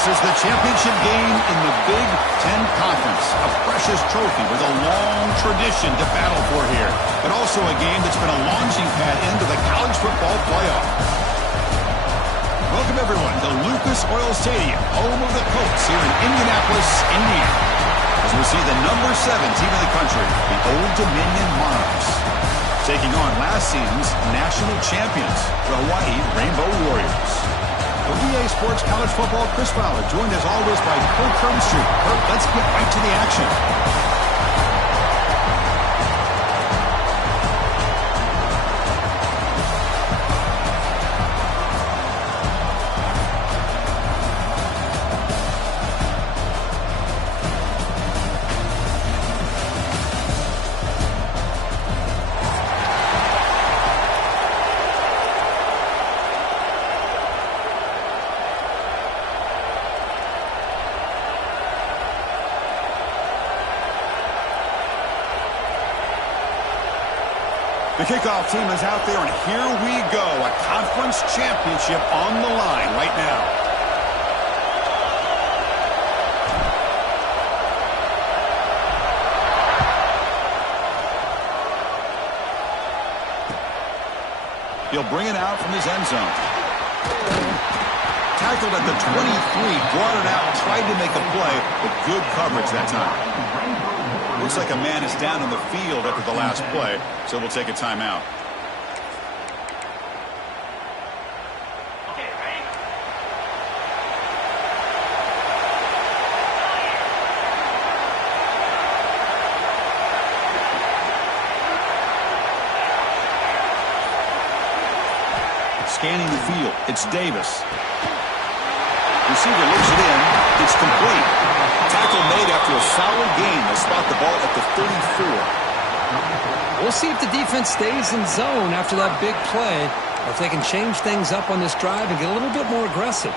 This is the championship game in the Big Ten Conference. A precious trophy with a long tradition to battle for here. But also a game that's been a launching pad into the college football playoff. Welcome, everyone, to Lucas Oil Stadium, home of the Colts here in Indianapolis, Indiana. As we see the number 7 team in the country, the Old Dominion Monarchs, taking on last season's national champions, the Hawaii Rainbow Warriors. For EA Sports College Football, Chris Fowler, joined as always by Kurt Crumbstreet. Kurt, let's get right to the action. The kickoff team is out there, and here we go. A conference championship on the line right now. He'll bring it out from his end zone. Tackled at the 23, brought it out, tried to make a play, but good coverage that time. Looks like a man is down on the field after the last play, so we'll take a timeout. Scanning the field, it's Davis. Receiver looks it in, it's complete. Tackle made after a solid gain. They spot the ball at the 34. We'll see if the defense stays in zone after that big play, or if they can change things up on this drive and get a little bit more aggressive.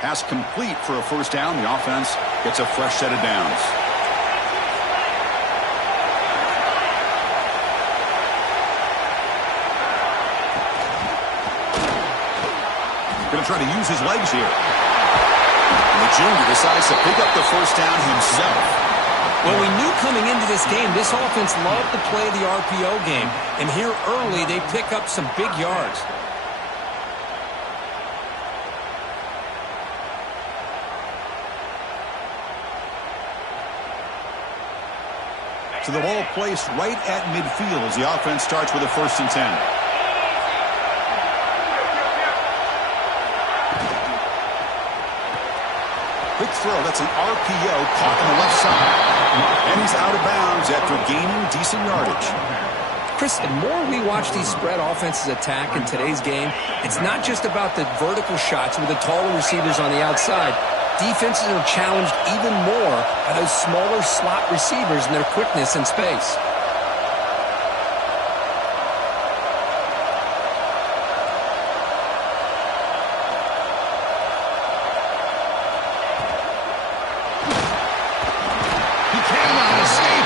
Pass complete for a first down. The offense gets a fresh set of downs. Going to try to use his legs here. And the junior decides to pick up the first down himself. Well, we knew coming into this game, this offense loved to play the RPO game. And here early, they pick up some big yards. So the ball placed right at midfield as the offense starts with a 1st and 10. Quick throw, that's an RPO caught on the left side. And he's out of bounds after gaining decent yardage. Chris, the more we watch these spread offenses attack in today's game, it's not just about the vertical shots with the taller receivers on the outside. Defenses are challenged even more by those smaller slot receivers and their quickness in space.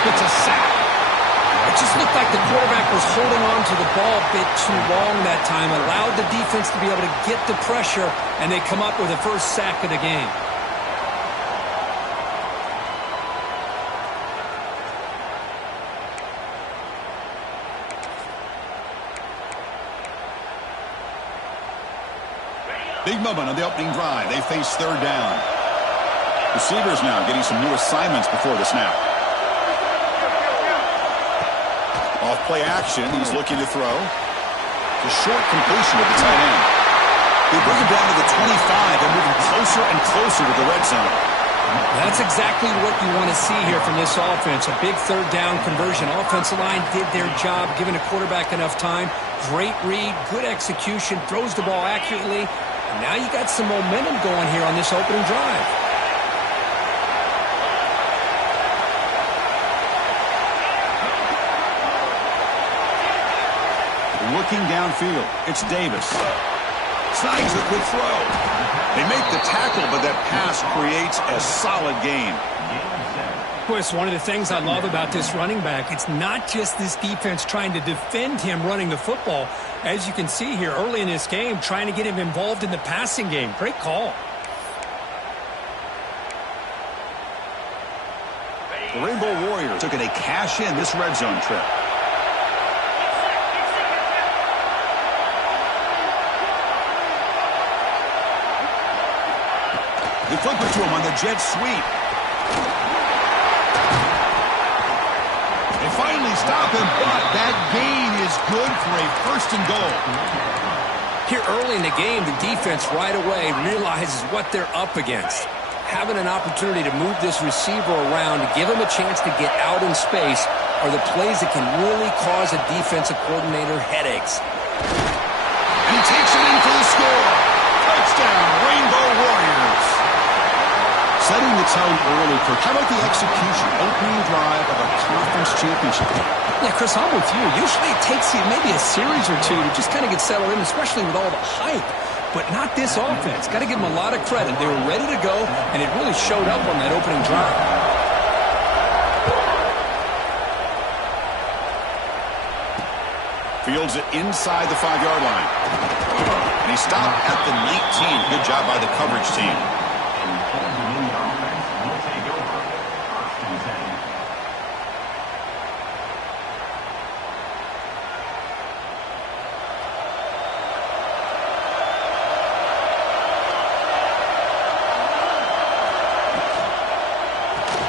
It's a sack. It just looked like the quarterback was holding on to the ball a bit too long that time, allowed the defense to be able to get the pressure, and they come up with the first sack of the game. Big moment on the opening drive. They face 3rd down. Receivers now getting some new assignments before the snap. Off play action, he's looking to throw. The short completion of the tight end. They bring him down to the 25 and moving closer and closer to the red zone. That's exactly what you want to see here from this offense. A big 3rd down conversion. Offensive line did their job, giving the quarterback enough time. Great read, good execution, throws the ball accurately. And now you got some momentum going here on this opening drive. Looking downfield, it's Davis. Snags the quick throw. They make the tackle, but that pass creates a solid gain. Well, it's one of the things I love about this running back. It's not just this defense trying to defend him running the football. As you can see here early in this game, trying to get him involved in the passing game. Great call. The Rainbow Warriors took it a cash-in this red zone trip. They flip it to him on the jet sweep. They finally stop him, but that gain is good for a first and goal. Here early in the game, the defense right away realizes what they're up against. Having an opportunity to move this receiver around to give him a chance to get out in space are the plays that can really cause a defensive coordinator headaches. And he takes it in for the score. Touchdown, Rainbow Warriors. Setting the tone early, Kirk. How about the execution? Opening drive of a conference championship game. Yeah, Chris, I'm with you. Usually it takes you maybe a series or two to just kind of get settled in, especially with all the hype. But not this offense. Got to give them a lot of credit. They were ready to go, and it really showed up on that opening drive. Fields it inside the 5-yard line. And he stopped at the 19. Good job by the coverage team.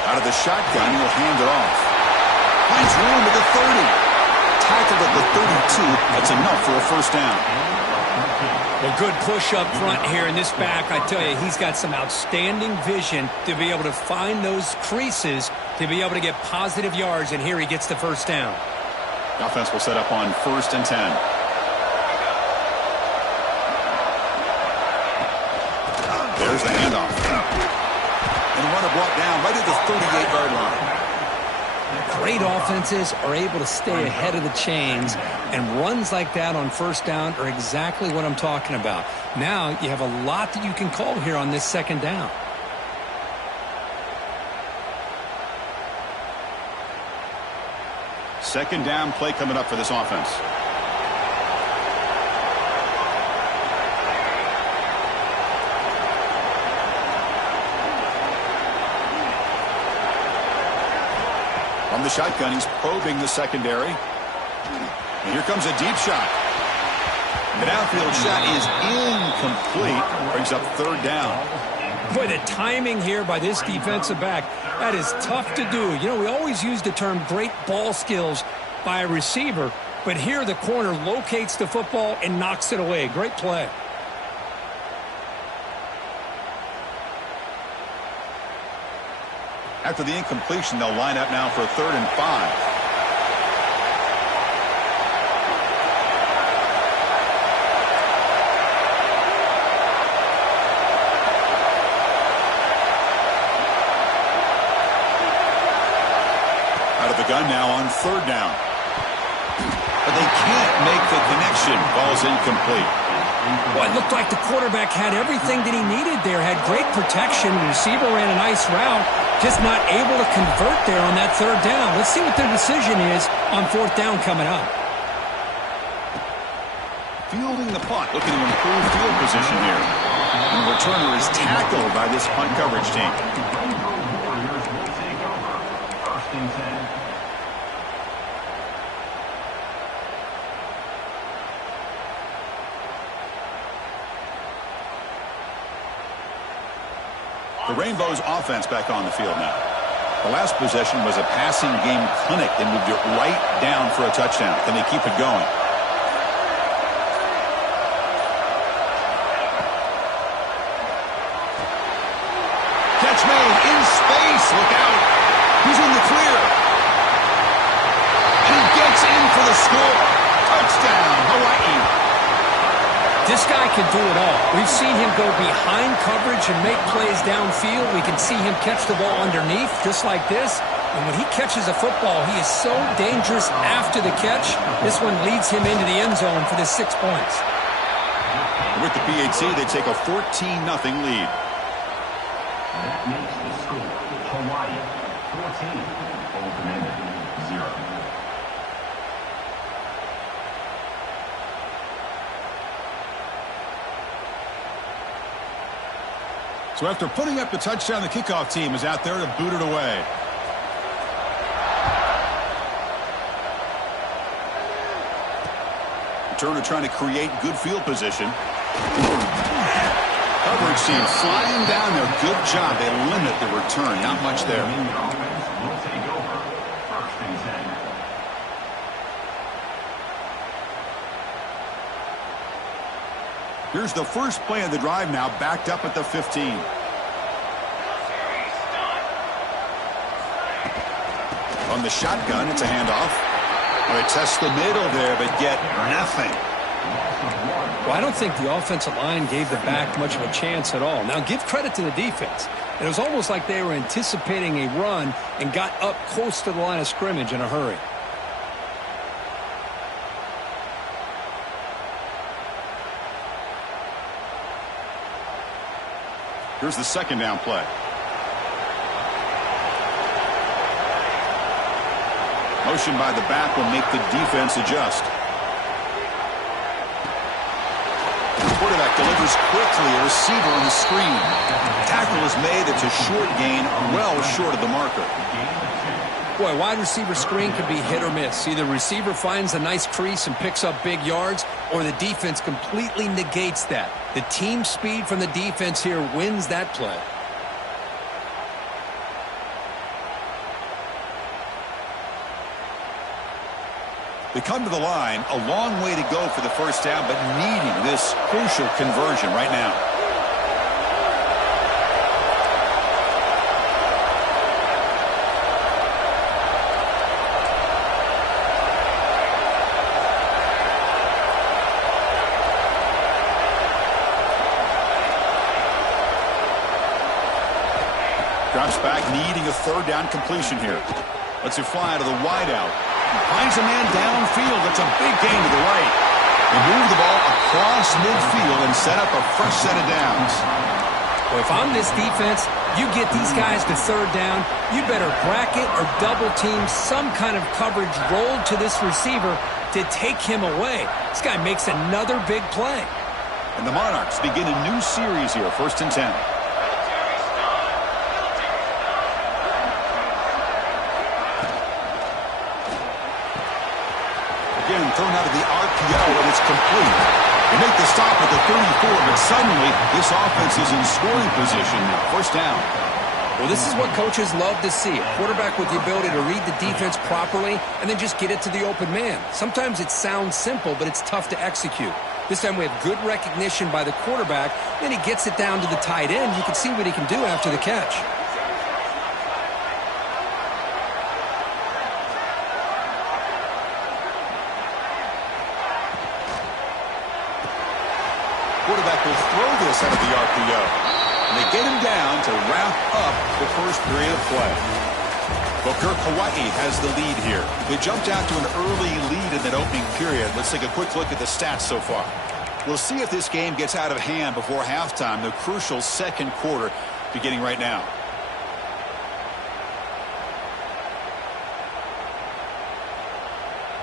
Out of the shotgun, he'll hand it off. Finds room at the 30. Tackled at the 32. That's enough for a first down. Well, good push up front here in this back. I tell you, he's got some outstanding vision to be able to find those creases, to be able to get positive yards, and here he gets the first down. The offense will set up on 1st and 10. There's the handoff. And the runner brought down right at the 38-yard line. Great offenses are able to stay ahead of the chains, and runs like that on first down are exactly what I'm talking about. Now you have a lot that you can call here on this second down. Second down play coming up for this offense. From the shotgun, he's probing the secondary. And here comes a deep shot. The downfield shot is incomplete. Brings up 3rd down. Boy, the timing here by this defensive back, that is tough to do. You know, we always use the term great ball skills by a receiver, but here the corner locates the football and knocks it away. Great play. After the incompletion, they'll line up now for a 3rd and 5. Out of the gun now on 3rd down. But they can't make the connection. Ball's incomplete. Well, it looked like the quarterback had everything that he needed there. Had great protection. The receiver ran a nice route. Just not able to convert there on that 3rd down. Let's see what their decision is on 4th down coming up. Fielding the punt, looking to improve field position here. And the returner is tackled by this punt coverage team. The Rainbows offense back on the field now. The last possession was a passing game clinic. They moved it right down for a touchdown. Can they keep it going? Catch made in space. Look out. He's in the clear. And he gets in for the score. Touchdown, Hawaii. This guy can do it all. We've seen him go behind coverage and make plays downfield. We can see him catch the ball underneath, just like this. And when he catches a football, he is so dangerous after the catch. This one leads him into the end zone for the 6 points. With the PAT, they take a 14-0 lead. That makes the score Hawaii 14, Old Dominion, 0. So after putting up the touchdown, the kickoff team is out there to boot it away. Returner trying to create good field position. Coverage team flying down there. Good job. They limit the return. Not much there. Will take over, 1st and 10. Here's the first play of the drive now, backed up at the 15. On the shotgun, it's a handoff. They test the middle there, but get nothing. Well, I don't think the offensive line gave the back much of a chance at all. Now, give credit to the defense. It was almost like they were anticipating a run and got up close to the line of scrimmage in a hurry. Here's the second down play. Motion by the back will make the defense adjust. The quarterback delivers quickly, a receiver on the screen. Tackle is made. It's a short gain, well short of the marker. Boy, wide receiver screen can be hit or miss. Either receiver finds a nice crease and picks up big yards, or the defense completely negates that. The team speed from the defense here wins that play. They come to the line, a long way to go for the first down, but needing this crucial conversion right now. Drops back, needing a third down completion here. Lets it fly to the wideout. Finds a man downfield. That's a big gain to the right. They move the ball across midfield and set up a fresh set of downs. Well, if I'm this defense, you get these guys to third down, you better bracket or double team some kind of coverage rolled to this receiver to take him away. This guy makes another big play. And the Monarchs begin a new series here, 1st and 10. Again, thrown out of the RPO, and it's complete. They make the stop at the 34, but suddenly this offense is in scoring position now. 1st down. Well, this is what coaches love to see. A quarterback with the ability to read the defense properly and then just get it to the open man. Sometimes it sounds simple, but it's tough to execute. This time we have good recognition by the quarterback. Then he gets it down to the tight end. You can see what he can do after the catch. Quarterback will throw this out of the RPO. And they get him down to wrap up the first period of play. Booker, Hawaii has the lead here. They jumped out to an early lead in that opening period. Let's take a quick look at the stats so far. We'll see if this game gets out of hand before halftime, the crucial second quarter beginning right now.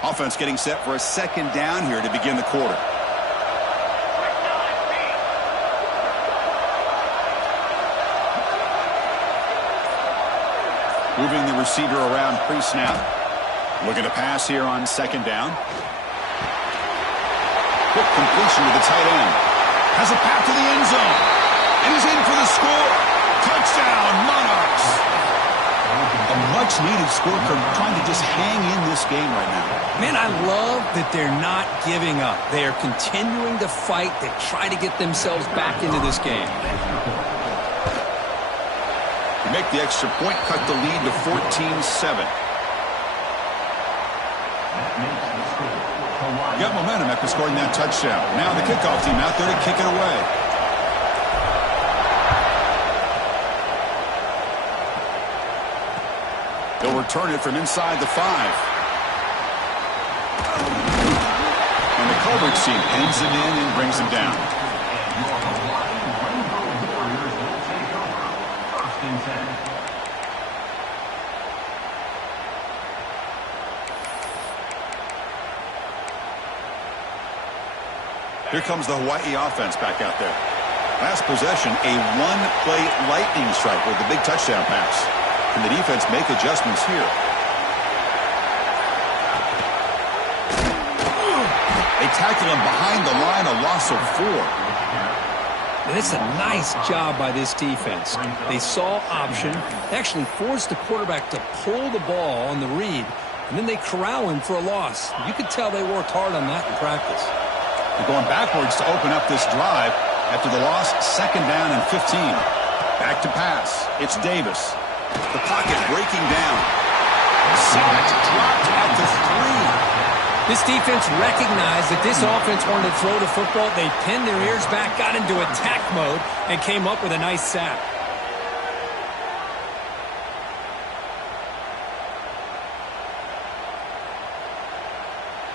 Offense getting set for a second down here to begin the quarter. Moving the receiver around pre-snap. Looking to pass here on second down. Quick completion to the tight end. Has a path to the end zone. And he's in for the score. Touchdown, Monarchs. A much-needed score from trying to just hang in this game right now. Man, I love that they're not giving up. They are continuing to fight to try to get themselves back into this game. Make the extra point, cut the lead to 14-7. Got momentum after scoring that touchdown. Now the kickoff team out there to kick it away. They'll return it from inside the 5. And the coverage team pins him in and brings him down. Here comes the Hawaii offense back out there. Last possession, a one-play lightning strike with the big touchdown pass. Can the defense make adjustments here? They tackle him behind the line, a loss of 4. And it's a nice job by this defense. They saw option. They actually forced the quarterback to pull the ball on the read, and then they corral him for a loss. You could tell they worked hard on that in practice. They're going backwards to open up this drive after the loss, 2nd down and 15. Back to pass. It's Davis. The pocket breaking down. Sacked, dropped at the 3. This defense recognized that this offense wanted to throw the football. They pinned their ears back, got into attack mode, and came up with a nice sack.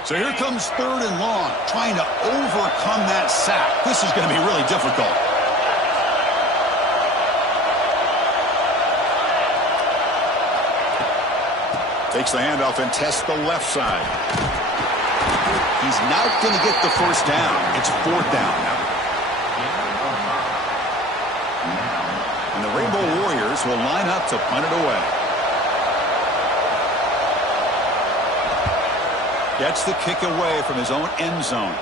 So here comes 3rd and long, trying to overcome that sack. This is going to be really difficult. Takes the handoff and tests the left side. He's not going to get the first down. It's 4th down now. And the Rainbow Warriors will line up to punt it away. Gets the kick away from his own end zone.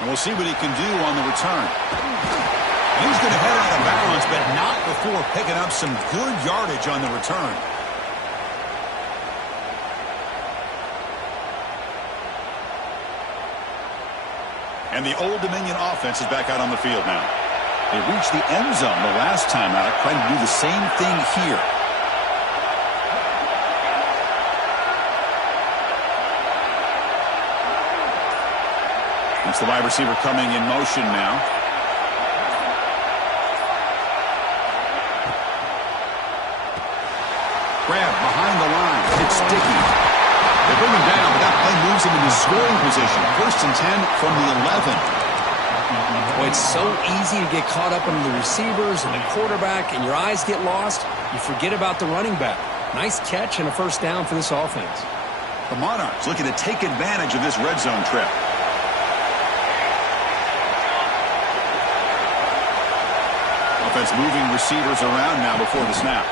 And we'll see what he can do on the return. And he's going to head out of bounds, but not before picking up some good yardage on the return. And the Old Dominion offense is back out on the field now. They reached the end zone the last time out, trying to do the same thing here. It's the wide receiver coming in motion now. Grab behind the line. It's sticky. They bring him down, but that play moves him into scoring position. 1st and 10 from the 11. Boy, it's so easy to get caught up in the receivers and the quarterback, and your eyes get lost. You forget about the running back. Nice catch and a 1st down for this offense. The Monarchs looking to take advantage of this red zone trip. Offense moving receivers around now before the snap.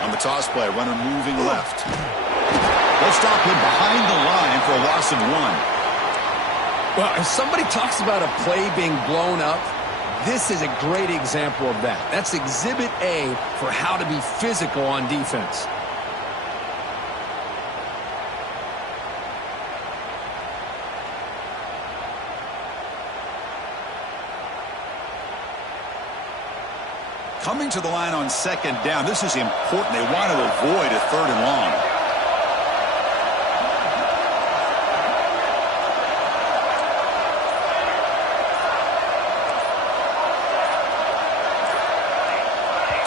On the toss play, runner moving left. They'll stop him behind the line for a loss of 1. Well, if somebody talks about a play being blown up, this is a great example of that. That's Exhibit A for how to be physical on defense. Coming to the line on 2nd down, this is important. They want to avoid a 3rd and long.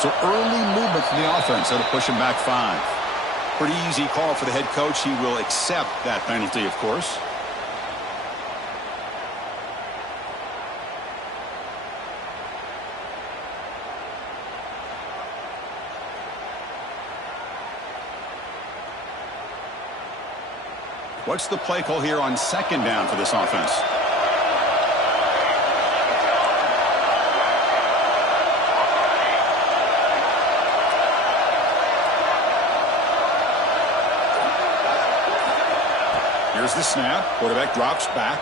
So early movement from the offense. That'll push him back 5. Pretty easy call for the head coach. He will accept that penalty, of course. What's the play call here on 2nd down for this offense? Here's the snap. Quarterback drops back.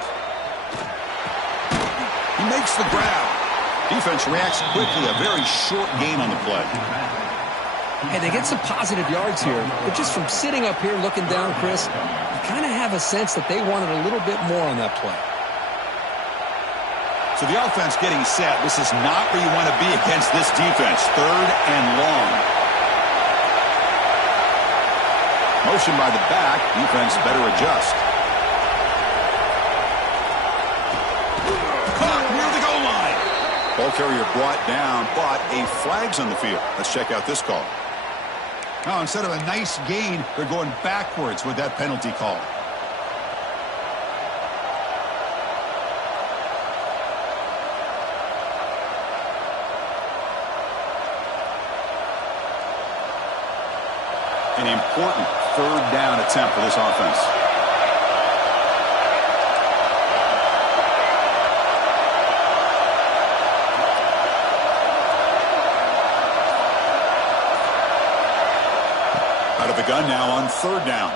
He makes the grab. Defense reacts quickly. A very short gain on the play. Hey, they get some positive yards here, but just from sitting up here looking down, Chris, you kind of have a sense that they wanted a little bit more on that play. So the offense getting set. This is not where you want to be against this defense. 3rd and long. Motion by the back. Defense better adjust. Caught near the goal line. Ball carrier brought down, but a flag's on the field. Let's check out this call. Now, instead of a nice gain, they're going backwards with that penalty call. An important 3rd down attempt for this offense. gun now on third down.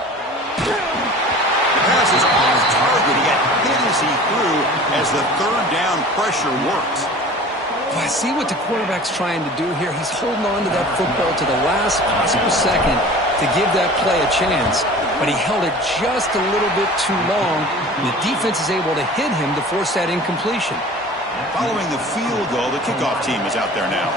The pass is off target. He got hit as he threw as the third down pressure worked. Well, I see what the quarterback's trying to do here. He's holding on to that football to the last possible second to give that play a chance. But he held it just a little bit too long. And the defense is able to hit him to force that incompletion. Following the field goal, the kickoff team is out there now.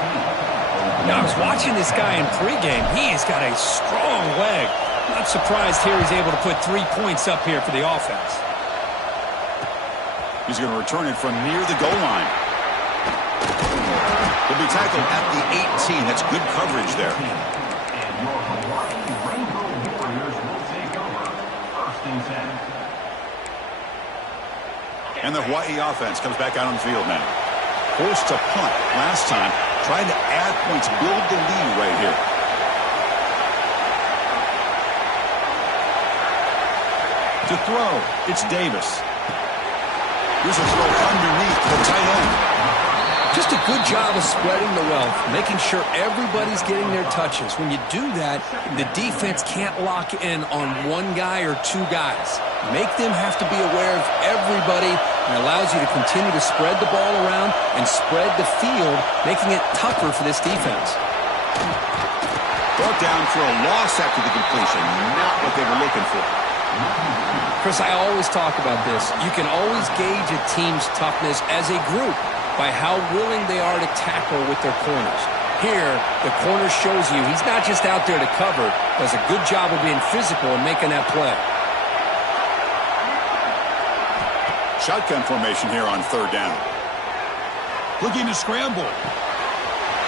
Now, I was watching this guy in pregame. He's got a strong leg. Not surprised here he's able to put 3 points up here for the offense. He's going to return it from near the goal line. He'll be tackled at the 18. That's good coverage there. And your Hawaii Rainbow Warriors will take over. First and 10. And the Hawaii offense comes back out on the field now. Forced to punt last time. Trying to add points, build the lead right here. To throw, it's Davis. Here's a throw underneath the tight end. Just a good job of spreading the wealth, making sure everybody's getting their touches. When you do that, the defense can't lock in on one guy or two guys. Make them have to be aware of everybody, and allows you to continue to spread the ball around and spread the field, making it tougher for this defense. Brought down for a loss after the completion. Not what they were looking for. Chris, I always talk about this. You can always gauge a team's toughness as a group by how willing they are to tackle with their corners. Here, the corner shows you he's not just out there to cover, does a good job of being physical and making that play. Shotgun formation here on third down. Looking to scramble.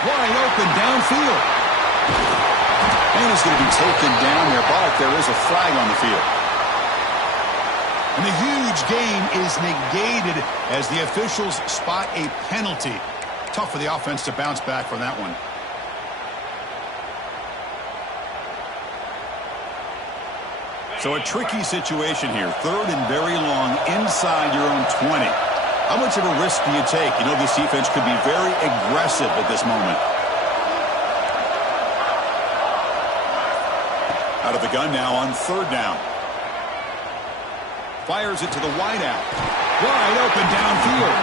Wide open downfield. And he's going to be taken down there, but there is a flag on the field. And the huge gain is negated as the officials spot a penalty. Tough for the offense to bounce back from that one. So a tricky situation here. Third and very long inside your own 20. How much of a risk do you take? You know this defense could be very aggressive at this moment. Out of the gun now on third down. Fires it to the wideout. Wide open downfield.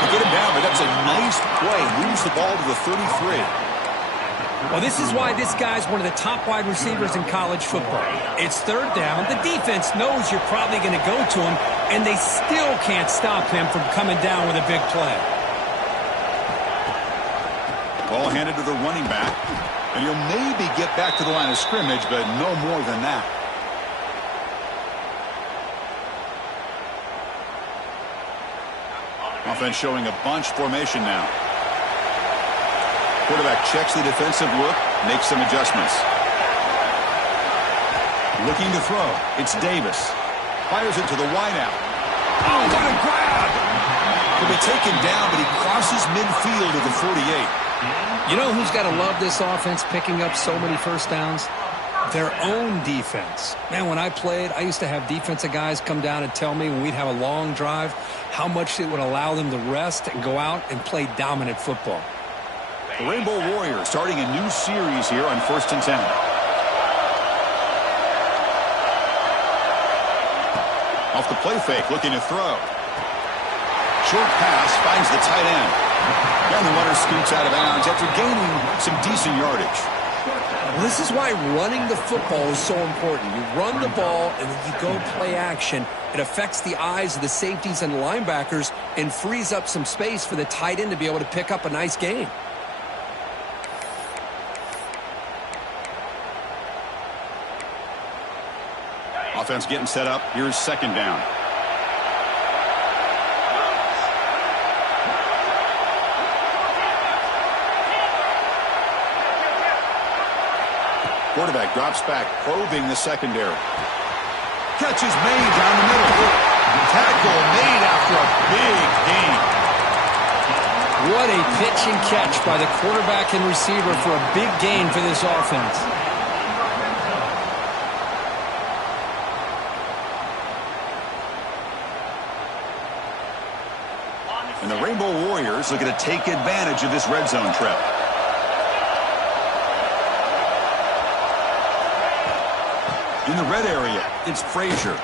They get him down, but that's a nice play. Moves the ball to the 33. Well, this is why this guy's one of the top wide receivers in college football. It's third down. The defense knows you're probably going to go to him, and they still can't stop him from coming down with a big play. Ball handed to the running back, and he'll maybe get back to the line of scrimmage, but no more than that. Offense showing a bunch formation now. Quarterback checks the defensive look, makes some adjustments. Looking to throw. It's Davis. Fires it to the wideout. Oh, what a grab! He'll be taken down, but he crosses midfield to the 48. You know who's got to love this offense picking up so many first downs? Their own defense. Man, when I played, I used to have defensive guys come down and tell me when we'd have a long drive how much it would allow them to rest and go out and play dominant football. The Rainbow Warriors starting a new series here on 1st and 10. Off the play fake, looking to throw. Short pass finds the tight end. And the runner scoots out of bounds after gaining some decent yardage. Well, this is why running the football is so important. You run the ball and then you go play action. It affects the eyes of the safeties and linebackers and frees up some space for the tight end to be able to pick up a nice gain. Offense getting set up. Here's second down. Quarterback drops back, probing the secondary. Catch is made down the middle. Tackle made after a big gain. What a pitch and catch by the quarterback and receiver for a big gain for this offense. And the Rainbow Warriors looking to take advantage of this red zone trip. the red area, it's Frazier. No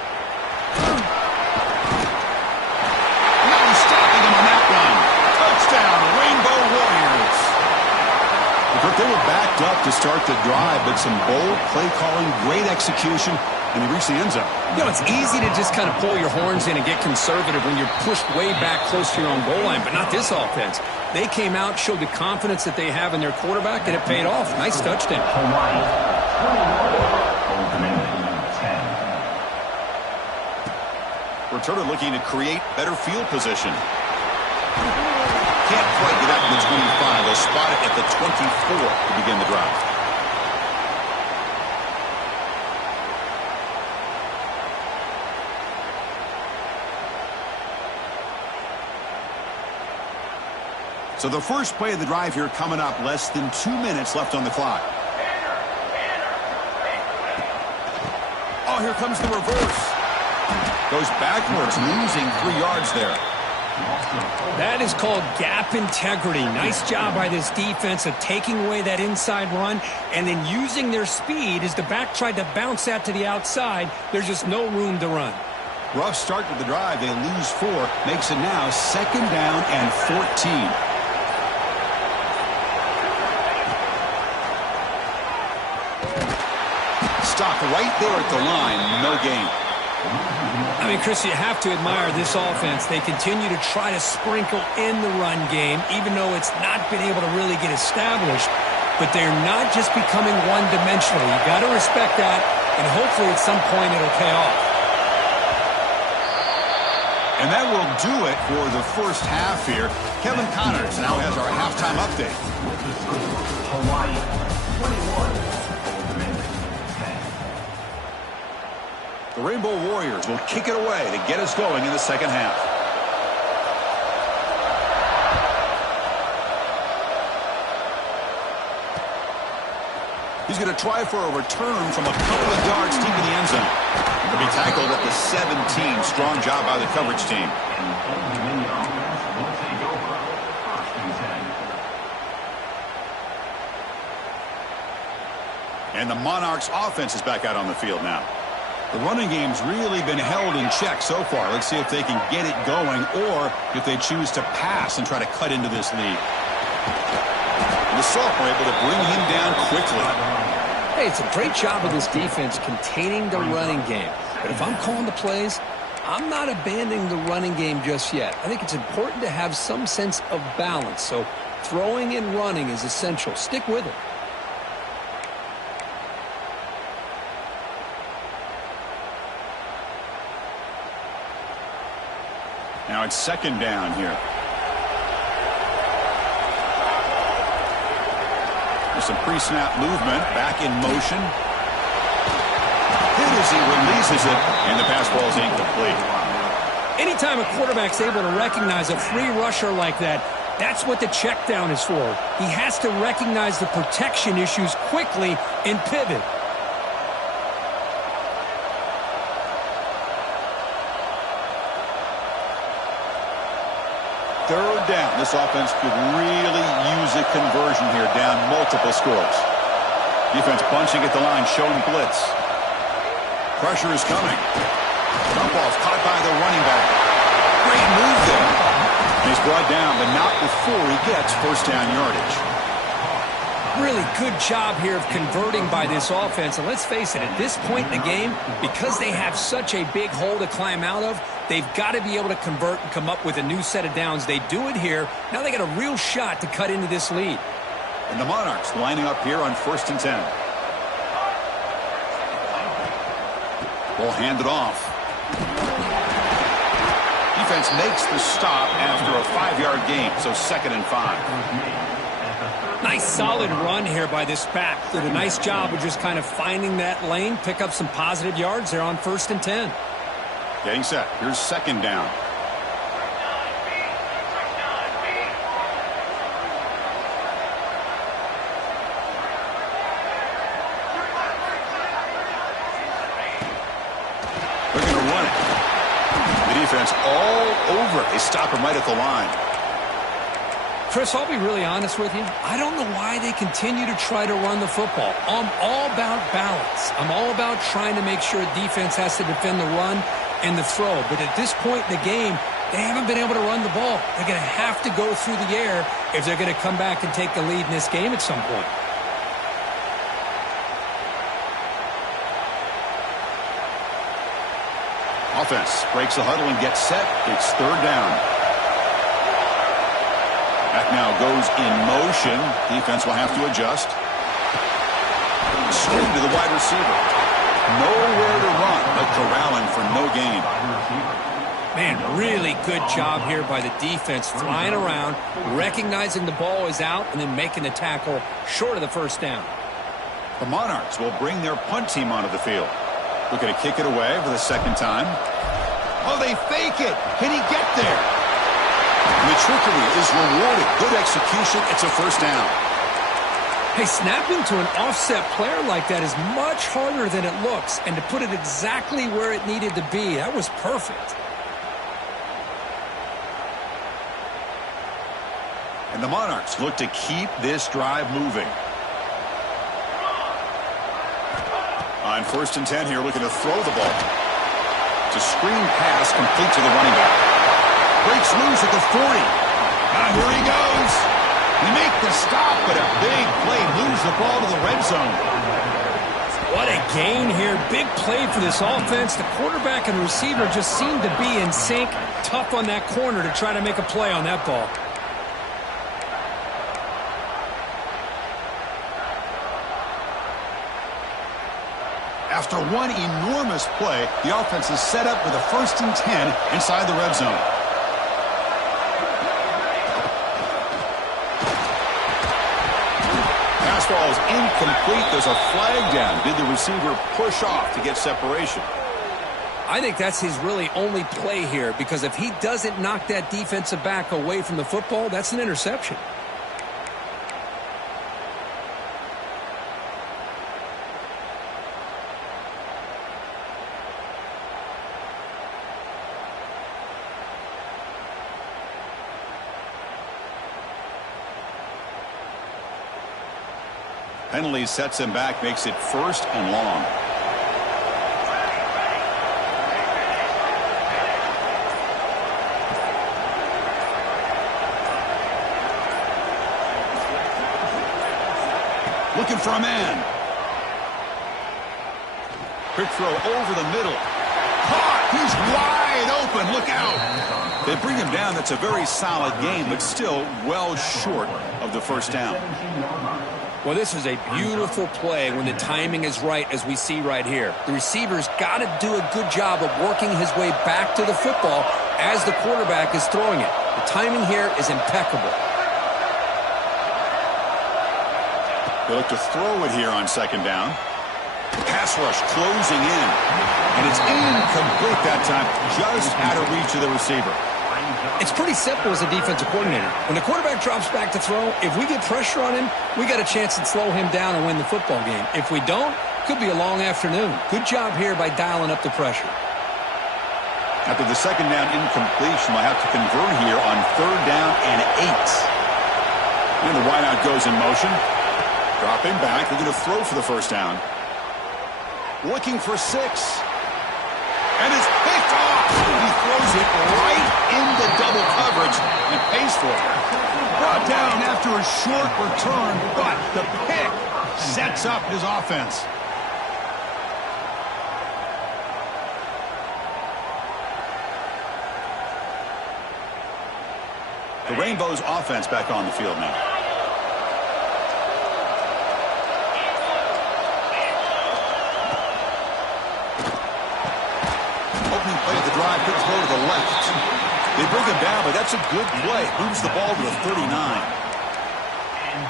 stopping him on that one. Touchdown, Rainbow Warriors. But they were backed up to start the drive, but some bold play calling, great execution, and they reached the end zone. You know, it's easy to just kind of pull your horns in and get conservative when you're pushed way back close to your own goal line, but not this offense. They came out, showed the confidence that they have in their quarterback, and it paid off. Nice touchdown. Returner looking to create better field position. Can't quite get out to the 25. They'll spot it at the 24 to begin the drive. So the first play of the drive here coming up, less than 2 minutes left on the clock. Oh, here comes the reverse. Goes backwards, losing 3 yards there. That is called gap integrity. Nice job by this defense of taking away that inside run and then using their speed as the back tried to bounce that to the outside. There's just no room to run. Rough start to the drive. They lose 4. Makes it now 2nd down and 14. Stop right there at the line. No gain. I mean, Chris, you have to admire this offense. They continue to try to sprinkle in the run game, even though it's not been able to really get established. But they're not just becoming one-dimensional. You got to respect that, and hopefully at some point it'll pay off. And that will do it for the first half here. Kevin Connors now has our halftime update. Hawaii, 21. The Rainbow Warriors will kick it away to get us going in the second half. He's going to try for a return from a couple of yards deep in the end zone. He'll be tackled at the 17. Strong job by the coverage team. And the Monarchs offense is back out on the field now. The running game's really been held in check so far. Let's see if they can get it going or if they choose to pass and try to cut into this lead. The sophomore able to bring him down quickly. Hey, it's a great job of this defense containing the running game. But if I'm calling the plays, I'm not abandoning the running game just yet. I think it's important to have some sense of balance. So throwing and running is essential. Stick with it. Now it's 2nd down here. There's some pre-snap movement. Back in motion. Hit as he releases it, and the pass ball is incomplete. Anytime a quarterback's able to recognize a free rusher like that, that's what the check down is for. He has to recognize the protection issues quickly and pivot. Third down. This offense could really use a conversion here, down multiple scores. Defense bunching at the line, showing blitz. Pressure is coming. Dump off caught by the running back. Great move there. He's brought down, but not before he gets first down yardage. Really good job here of converting by this offense. And let's face it, at this point in the game, because they have such a big hole to climb out of, they've got to be able to convert and come up with a new set of downs. They do it here. Now they got a real shot to cut into this lead. And the Monarchs lining up here on 1st and 10. Ball handed off. Defense makes the stop after a 5-yard gain, so 2nd and 5. Nice solid run here by this back. Did a nice job of just kind of finding that lane, pick up some positive yards there on 1st and 10. Getting set. Here's 2nd down. They're going to run it. The defense all over it. They stop him right at the line. Chris, I'll be really honest with you. I don't know why they continue to try to run the football. I'm all about balance. I'm all about trying to make sure defense has to defend the run and the throw. But at this point in the game, they haven't been able to run the ball. They're going to have to go through the air if they're going to come back and take the lead in this game at some point. Offense breaks the huddle and gets set. It's third down. Back now goes in motion. Defense will have to adjust. Straight to the wide receiver. Nowhere to run, but corralling for no gain. Man, really good job here by the defense, flying around, recognizing the ball is out, and then making the tackle short of the first down. The Monarchs will bring their punt team onto the field. Looking to kick it away for the second time. Oh, they fake it. Can he get there? And the trickery is rewarded. Good execution. It's a first down. Hey, snapping to an offset player like that is much harder than it looks. And to put it exactly where it needed to be, that was perfect. And the Monarchs look to keep this drive moving. On 1st and 10 here, looking to throw the ball. It's a screen pass complete to the running back. Breaks loose at the 40. Here he goes. They make the stop, but a big play. Lose the ball to the red zone. What a gain here. Big play for this offense. The quarterback and receiver just seem to be in sync. Tough on that corner to try to make a play on that ball. After one enormous play, the offense is set up with a 1st and 10 inside the red zone. Pass ball is incomplete. There's a flag down. Did the receiver push off to get separation? I think that's his really only play here, because if he doesn't knock that defensive back away from the football, that's an interception. Penalty sets him back, makes it 1st and long. Looking for a man. Quick throw over the middle. Caught! He's wide open. Look out. They bring him down. That's a very solid game, but still well short of the first down. Well, this is a beautiful play when the timing is right, as we see right here. The receiver's got to do a good job of working his way back to the football as the quarterback is throwing it. The timing here is impeccable. They look to throw it here on 2nd down. Pass rush closing in. And it's incomplete that time. Just out of reach of the receiver. It's pretty simple as a defensive coordinator. When the quarterback drops back to throw, if we get pressure on him, we got a chance to slow him down and win the football game. If we don't, could be a long afternoon. Good job here by dialing up the pressure. After the 2nd down incompletion, we'll have to convert here on 3rd down and 8. And the wideout goes in motion. Dropping back. They're going to throw for the 1st down. Looking for 6. And it's picked off. He throws it right into double coverage and pays for it. Brought down after a short return, but the pick sets up his offense. The Rainbows offense back on the field now. Play the drive, quick throw to the left. They bring him down, but that's a good play. Moves the ball to the 39.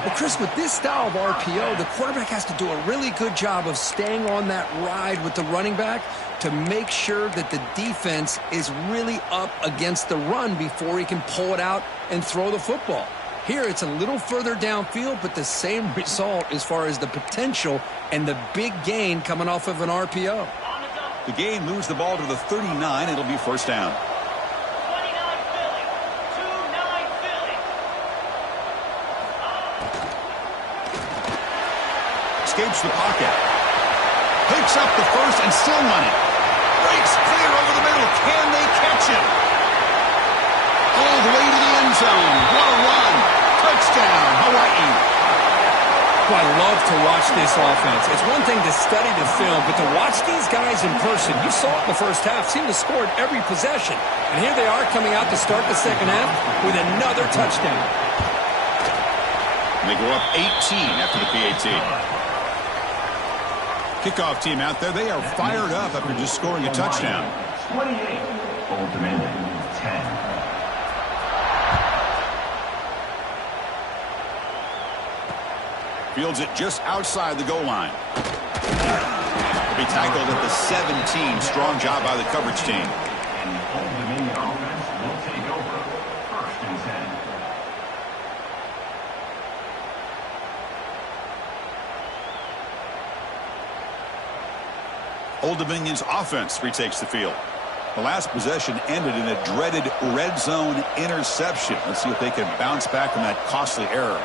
Well, Chris, with this style of RPO, the quarterback has to do a really good job of staying on that ride with the running back to make sure that the defense is really up against the run before he can pull it out and throw the football. Here, it's a little further downfield, but the same result as far as the potential and the big gain coming off of an RPO. The game moves the ball to the 39. It'll be 1st down. escapes the pocket. Picks up the first and still running. Breaks clear over the middle. Can they catch him? All the way to the end zone. What a run. Touchdown, Hawaii. Well, I love to watch this offense. It's one thing to study the film, but to watch these guys in person, you saw it in the first half, seemed to score at every possession. And here they are coming out to start the second half with another touchdown. And they go up 18 after the PAT. Kickoff team out there, they are fired up after just scoring a touchdown. 28, Old Dominion 10. Fields it just outside the goal line. Will be tackled at the 17. Strong job by the coverage team. And the Old Dominion offense will take over. First and 10. Old Dominion's offense retakes the field. The last possession ended in a dreaded red zone interception. Let's see if they can bounce back from that costly error.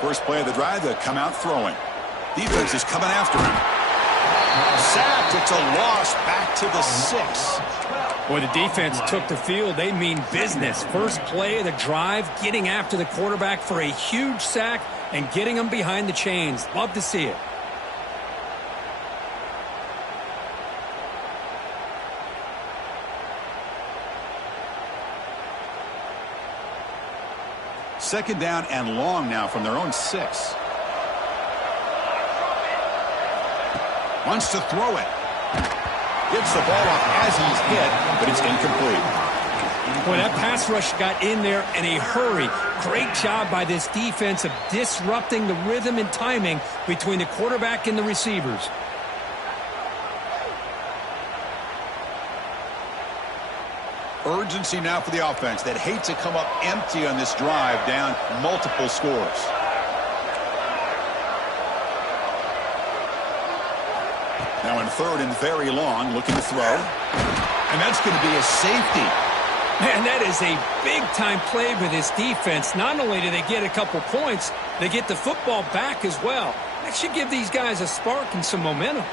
First play of the drive, they come out throwing. Defense is coming after him. Sacked. It's a loss back to the 6. Boy, the defense took the field. They mean business. First play of the drive, getting after the quarterback for a huge sack and getting him behind the chains. Love to see it. Second down and long now from their own 6. Wants to throw it. Gets the ball off as he's hit, but it's incomplete. Boy, that pass rush got in there in a hurry. Great job by this defense of disrupting the rhythm and timing between the quarterback and the receivers. Urgency now for the offense that hate to come up empty on this drive, down multiple scores. Now in third and very long, looking to throw. And that's going to be a safety. Man, that is a big-time play for this defense. Not only do they get a couple points, they get the football back as well. That should give these guys a spark and some momentum.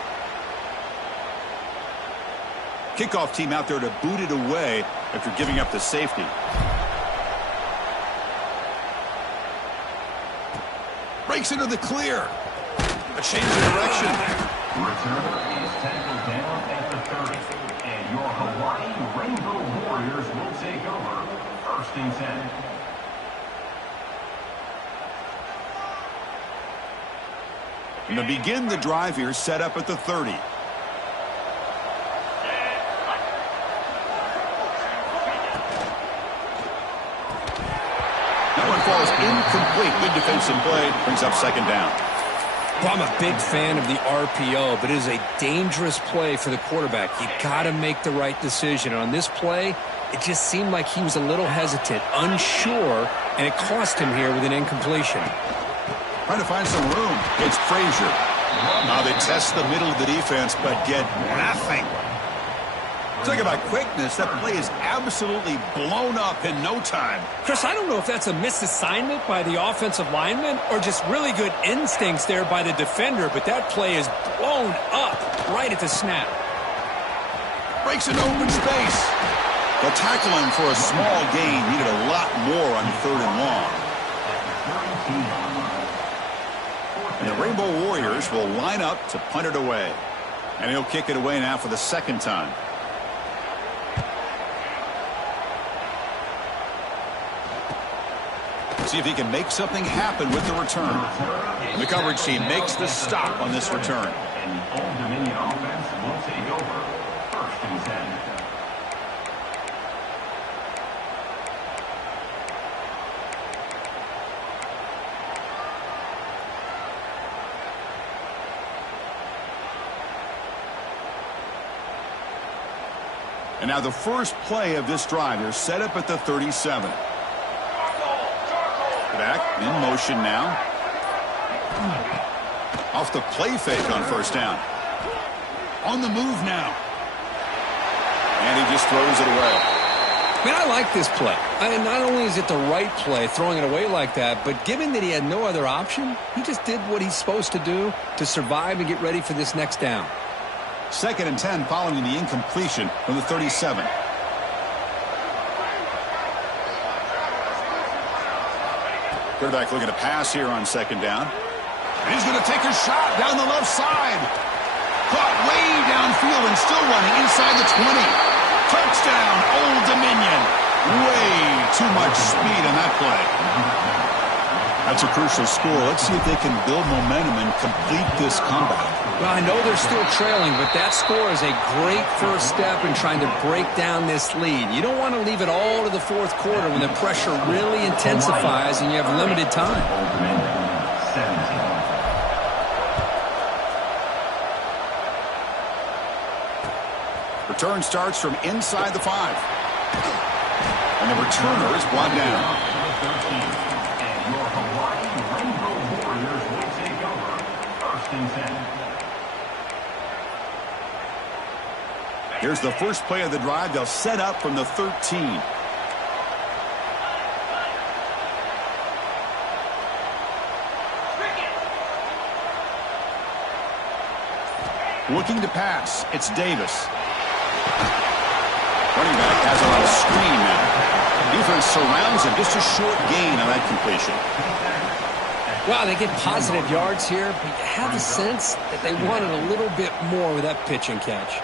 Kickoff team out there to boot it away after giving up the safety. Breaks into the clear. A change of direction. Returner is tackled down at the 30. And your Hawaii Rainbow Warriors will take over. First and 10. And to begin the drive here, set up at the 30. Falls incomplete. Good defensive play. Brings up second down. Well, I'm a big fan of the RPO, but it is a dangerous play for the quarterback. You got to make the right decision. And on this play, it just seemed like he was a little hesitant, unsure, and it cost him here with an incompletion. Trying to find some room. It's Frazier. Now they test the middle of the defense, but get nothing. Talk about quickness. That play is absolutely blown up in no time. Chris, I don't know if that's a misassignment by the offensive lineman or just really good instincts there by the defender, but that play is blown up right at the snap. Breaks an open space. They'll tackle him for a small gain. Needed a lot more on third and long. And the Rainbow Warriors will line up to punt it away. And he'll kick it away now for the second time. See if he can make something happen with the return. The coverage team makes the stop on this return. And the Old Dominion offense will take over. First and 10. And now the first play of this drive is set up at the 37. Back in motion now. Off the play fake on first down. On the move now. And he just throws it away. Man, I like this play. And not only is it the right play, throwing it away like that, but given that he had no other option, he just did what he's supposed to do to survive and get ready for this next down. 2nd and 10 following the incompletion from the 37. Quarterback looking to pass here on 2nd down. And he's going to take a shot down the left side. Caught way downfield and still running inside the 20. Touchdown, Old Dominion. Way too much speed on that play. That's a crucial score. Let's see if they can build momentum and complete this comeback. Well, I know they're still trailing, but that score is a great first step in trying to break down this lead. You don't want to leave it all to the 4th quarter when the pressure really intensifies and you have limited time. Old Dominion, 17. Return starts from inside the 5. And the returner is brought down. And your Hawaii Rainbow Warriors will take over. 1st and 10. Here's the first play of the drive. They'll set up from the 13. Looking to pass. It's Davis. Running back has it on a screen now. Defense surrounds him. Just a short gain on that completion. Well, they get positive yards here, but you have a sense that they wanted a little bit more with that pitch and catch.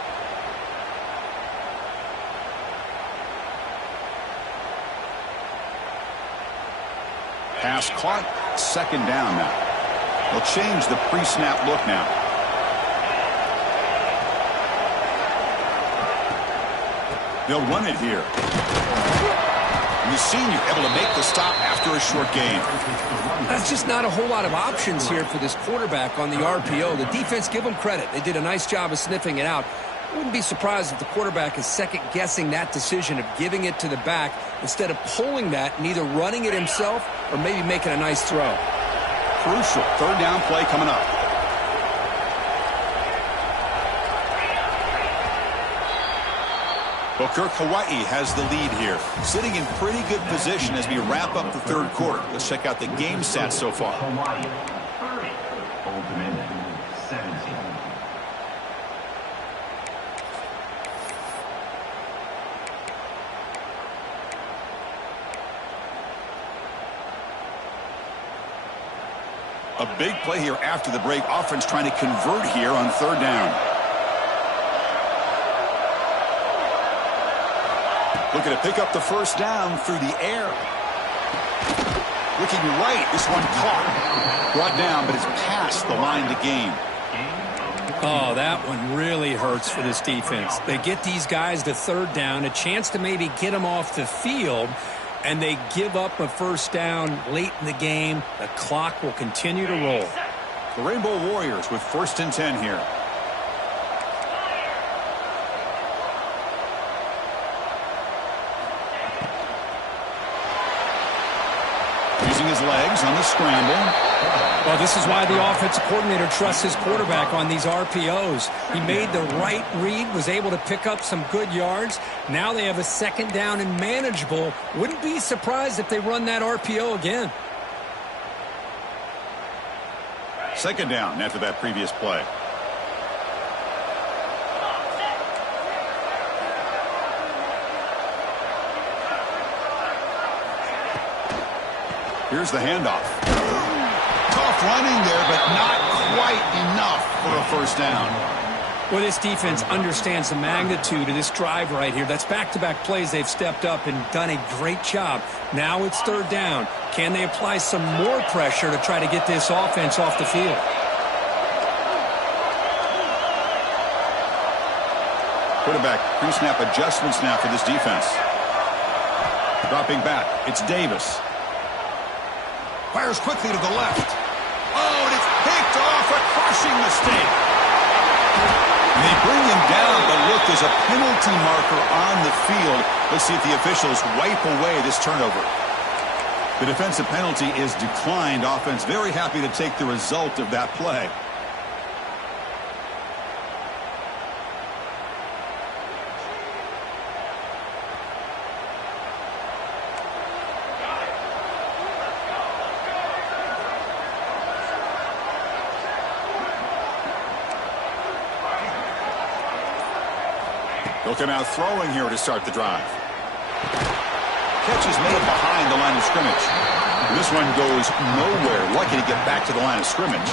Pass caught. 2nd down now. They'll change the pre-snap look now. They'll run it here. And the senior able to make the stop after a short gain. That's just not a whole lot of options here for this quarterback on the RPO. The defense, give them credit. They did a nice job of sniffing it out. I wouldn't be surprised if the quarterback is second-guessing that decision of giving it to the back instead of pulling that and either running it himself or maybe making a nice throw. Crucial 3rd down play coming up. Kirk, Hawaii has the lead here, sitting in pretty good position as we wrap up the 3rd quarter. Let's check out the game stats so far. Hawaii 30. Old Dominion 17. A big play here after the break. Offense trying to convert here on 3rd down. Looking to pick up the 1st down through the air. Looking right. This one caught. Brought down, but it's past the line to gain. Oh, that one really hurts for this defense. They get these guys to 3rd down, a chance to maybe get them off the field, and they give up a 1st down late in the game. The clock will continue to roll. The Rainbow Warriors with 1st and 10 here. Using his legs on the scramble. Well, this is why the offensive coordinator trusts his quarterback on these RPOs. He made the right read, was able to pick up some good yards. Now they have a 2nd down and manageable. Wouldn't be surprised if they run that RPO again. 2nd down after that previous play. Here's the handoff. Tough running there, but not quite enough for a 1st down. Well, this defense understands the magnitude of this drive right here. That's back-to-back plays. They've stepped up and done a great job. Now it's 3rd down. Can they apply some more pressure to try to get this offense off the field? Quarterback pre-snap adjustments now for this defense. Dropping back, it's Davis. Fires quickly to the left. Oh, and it's picked off. A crushing mistake. And they bring him down, but look, there's a penalty marker on the field. Let's see if the officials wipe away this turnover. The defensive penalty is declined. Offense very happy to take the result of that play. He'll come out throwing here to start the drive. Catch is made behind the line of scrimmage. And this one goes nowhere. Lucky to get back to the line of scrimmage.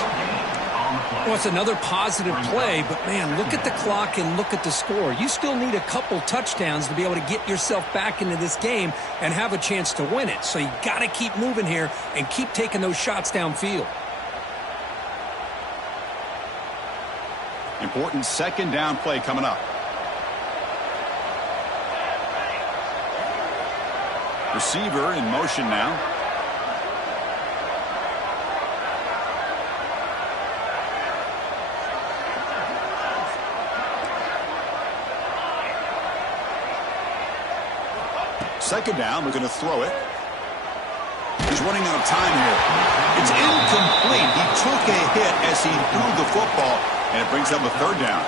Well, it's another positive play, but, man, look at the clock and look at the score. You still need a couple touchdowns to be able to get yourself back into this game and have a chance to win it. So you got to keep moving here and keep taking those shots downfield. Important second down play coming up. Receiver in motion now. Second down, we're going to throw it. He's running out of time here. It's incomplete. He took a hit as he threw the football, and it brings up a third down.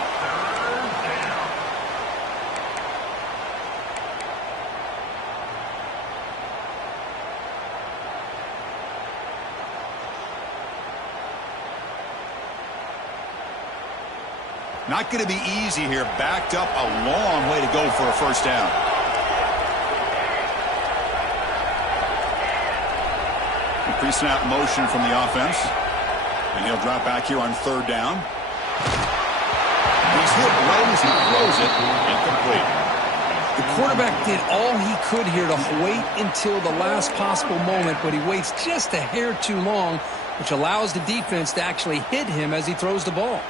Not going to be easy here. Backed up a long way to go for a first down. Pre-snap motion from the offense. And he'll drop back here on third down. He's hit right as he throws it. Incomplete. The quarterback did all he could here to wait until the last possible moment, but he waits just a hair too long, which allows the defense to actually hit him as he throws the ball.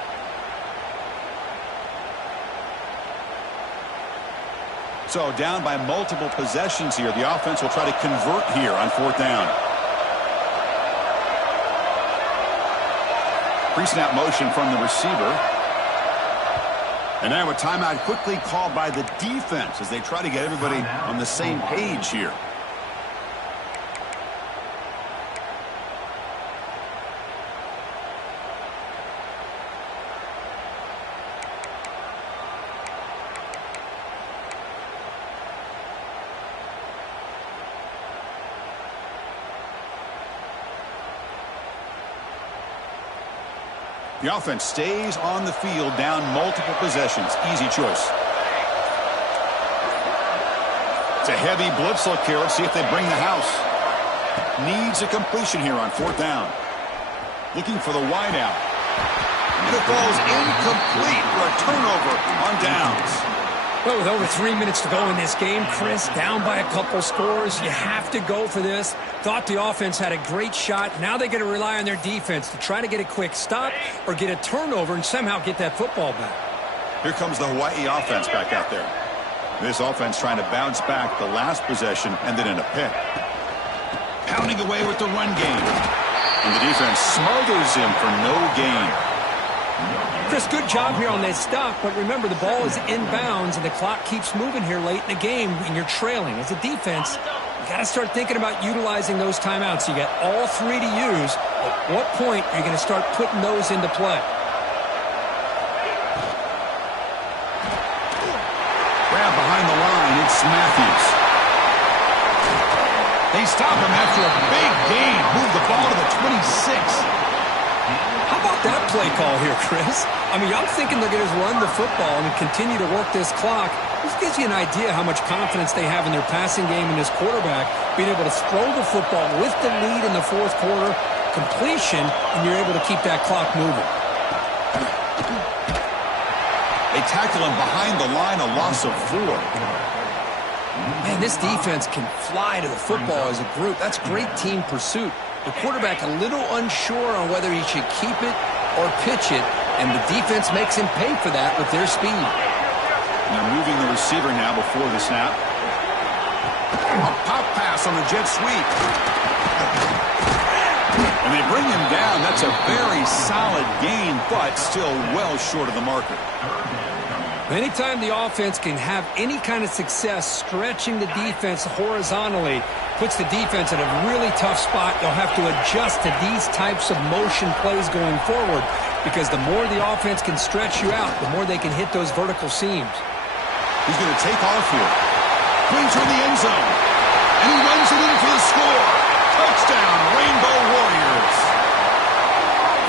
So down by multiple possessions here. The offense will try to convert here on fourth down. Pre-snap motion from the receiver. And now a timeout quickly called by the defense as they try to get everybody on the same page here. The offense stays on the field down multiple possessions. Easy choice. It's a heavy blitz look here. Let's see if they bring the house. Needs a completion here on fourth down. Looking for the wide out. And it falls incomplete for a turnover on downs. Well, with over 3 minutes to go in this game, Chris, down by a couple scores, you have to go for this. Thought the offense had a great shot. Now they're going to rely on their defense to try to get a quick stop or get a turnover and somehow get that football back. Here comes the Hawaii offense back out there. This offense trying to bounce back the last possession and then in a pick. Pounding away with the run game. And the defense smothers him for no gain. Chris, good job here on that stop, but remember the ball is inbounds and the clock keeps moving here late in the game when you're trailing. As a defense, you got to start thinking about utilizing those timeouts. You got all three to use. At what point are you going to start putting those into play? Grab behind the line, it's Matthews. They stop him after a big gain. Move the ball to the 26. How about that play call here, Chris? I mean, I'm thinking they're going to run the football and continue to work this clock. This gives you an idea how much confidence they have in their passing game and this quarterback, being able to throw the football with the lead in the fourth quarter, completion, and you're able to keep that clock moving. They tackle him behind the line, a loss of 4. Man, this defense can fly to the football as a group. That's great team pursuit. The quarterback a little unsure on whether he should keep it or pitch it, and the defense makes him pay for that with their speed. They're moving the receiver now before the snap. A pop pass on the jet sweep. And they bring him down. That's a very solid gain, but still well short of the marker. Anytime the offense can have any kind of success stretching the defense horizontally, puts the defense in a really tough spot. They'll have to adjust to these types of motion plays going forward because the more the offense can stretch you out, the more they can hit those vertical seams. He's going to take off here. Brings her in the end zone. And he runs it in for the score. Touchdown, Rainbow Warriors.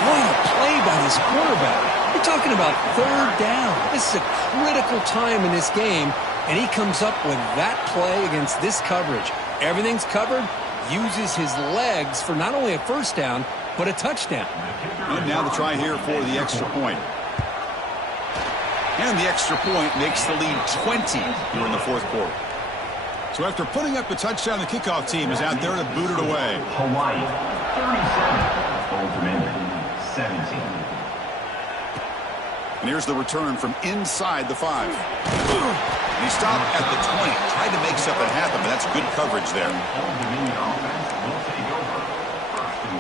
What a play by this quarterback. He We're talking about third down. This is a critical time in this game, and he comes up with that play against this coverage. Everything's covered, uses his legs for not only a first down, but a touchdown. And now the try here for the extra point. And the extra point makes the lead 20 here in the fourth quarter. So after putting up the touchdown, the kickoff team is out there to boot it away. Hawaii, 37. Old Dominion, 17. And here's the return from inside the 5. And he stopped at the 20. Tried to make something happen, but that's good coverage there. Old Dominion offense will take over. First and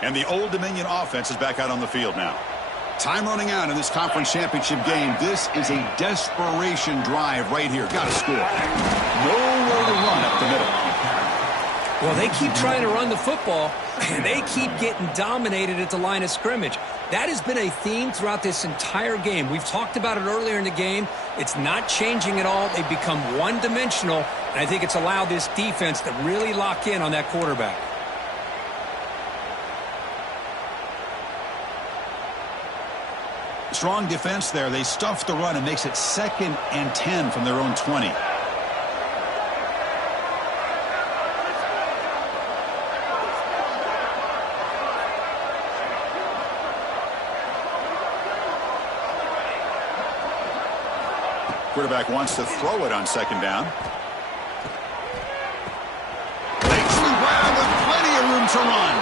10. And the Old Dominion offense is back out on the field now. Time running out in this conference championship game. This is a desperation drive right here. Got to score. Nowhere to run up the middle. Well, they keep trying to run the football, and they keep getting dominated at the line of scrimmage. That has been a theme throughout this entire game. We've talked about it earlier in the game. It's not changing at all. They've become one-dimensional, and I think it's allowed this defense to really lock in on that quarterback. Strong defense there. They stuff the run and makes it 2nd and 10 from their own 20. Quarterback wants to throw it on 2nd down. Actually ran with plenty of room to run.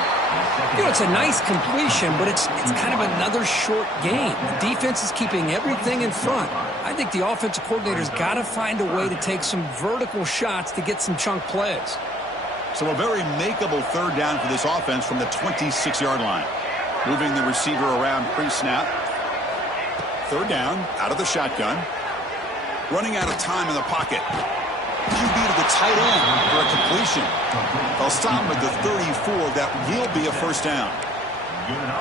You know, it's a nice completion, but it's kind of another short game. The defense is keeping everything in front. I think the offensive coordinator's got to find a way to take some vertical shots to get some chunk plays. So a very makeable 3rd down for this offense from the 26-yard line. Moving the receiver around pre-snap. 3rd down, out of the shotgun. Running out of time in the pocket. QB to the tight end for a completion. They'll stop him at the 34. That will be a first down.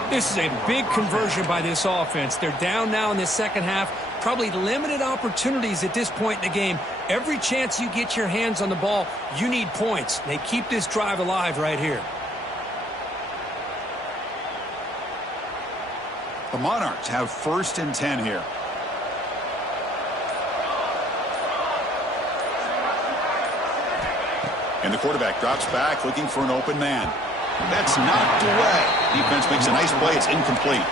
This is a big conversion by this offense. They're down now in the second half. Probably limited opportunities at this point in the game. Every chance you get your hands on the ball, you need points. They keep this drive alive right here. The Monarchs have 1st and 10 here. And the quarterback drops back looking for an open man. That's knocked away. Defense makes a nice play. It's incomplete.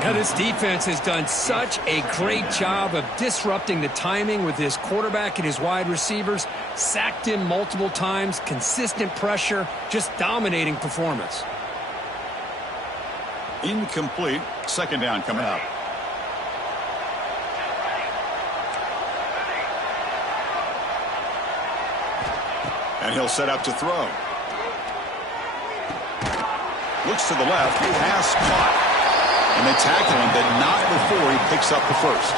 Now, this defense has done such a great job of disrupting the timing with his quarterback and his wide receivers. Sacked him multiple times. Consistent pressure. Just dominating performance. Incomplete. 2nd down coming up. And he'll set up to throw. Looks to the left. He has caught. And they tackle him, but not before he picks up the first.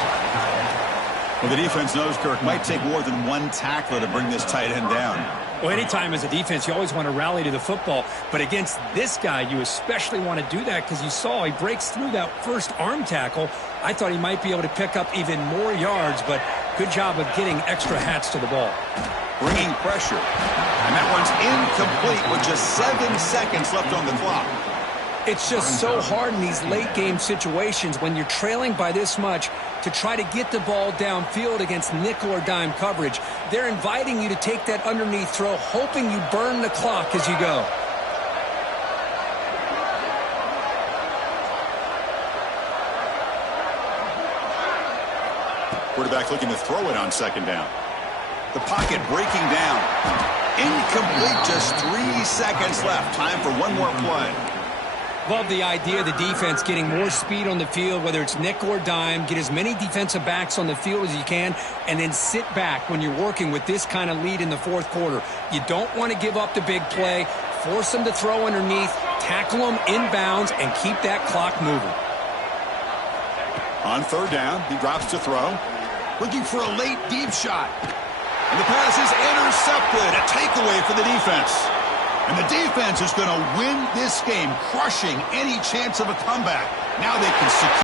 Well, the defense knows, Kirk, might take more than one tackler to bring this tight end down. Well, anytime as a defense, you always want to rally to the football. But against this guy, you especially want to do that because you saw he breaks through that first arm tackle. I thought he might be able to pick up even more yards, but good job of getting extra hats to the ball. Bringing pressure. And that one's incomplete with just 7 seconds left on the clock. It's just so hard in these late-game situations when you're trailing by this much to try to get the ball downfield against nickel or dime coverage. They're inviting you to take that underneath throw, hoping you burn the clock as you go. Quarterback looking to throw it on 2nd down. The pocket breaking down. Incomplete, just 3 seconds left. Time for one more play. Love the idea of the defense getting more speed on the field, whether it's nickel or dime. Get as many defensive backs on the field as you can, and then sit back when you're working with this kind of lead in the fourth quarter. You don't want to give up the big play. Force them to throw underneath, tackle them inbounds, and keep that clock moving. On 3rd down, he drops to throw. Looking for a late deep shot. And the pass is intercepted. A takeaway for the defense. And the defense is going to win this game, crushing any chance of a comeback. Now they can secure